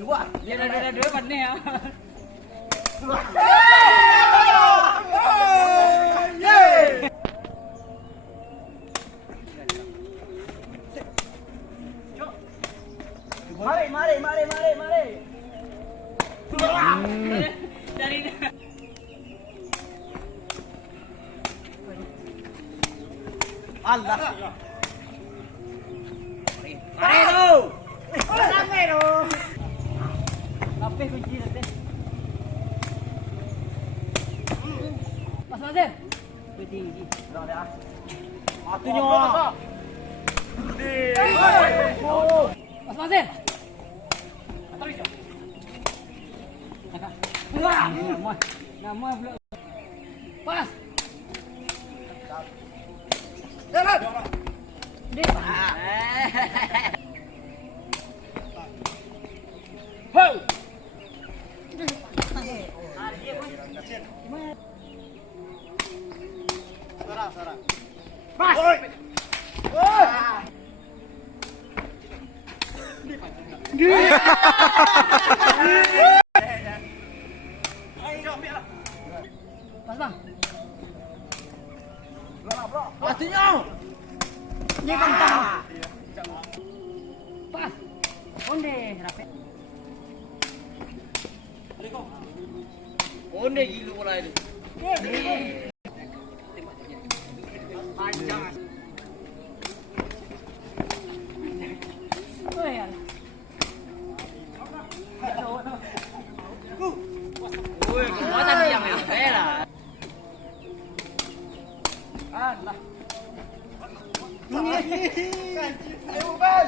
Luar. Dia dah dua pandai ya. Mari. Dari Allah. Mari tu. Ramai tu. Apa kunci nanti? Mas Mazin. Tinggi. Dah dah. Atunya. Mas Mazin. Wah, nama pula. Pas. Jalan. Dia. Ho. Sarah. Pas. Oi. Pas bang. Bro. Pastinya. Ni bantang. Pas. Onde rapi. Onde gila bola itu. Panjang. Oh ya. Ui, kekuatan diam ya. Lah. Allah. Ayo, Bal.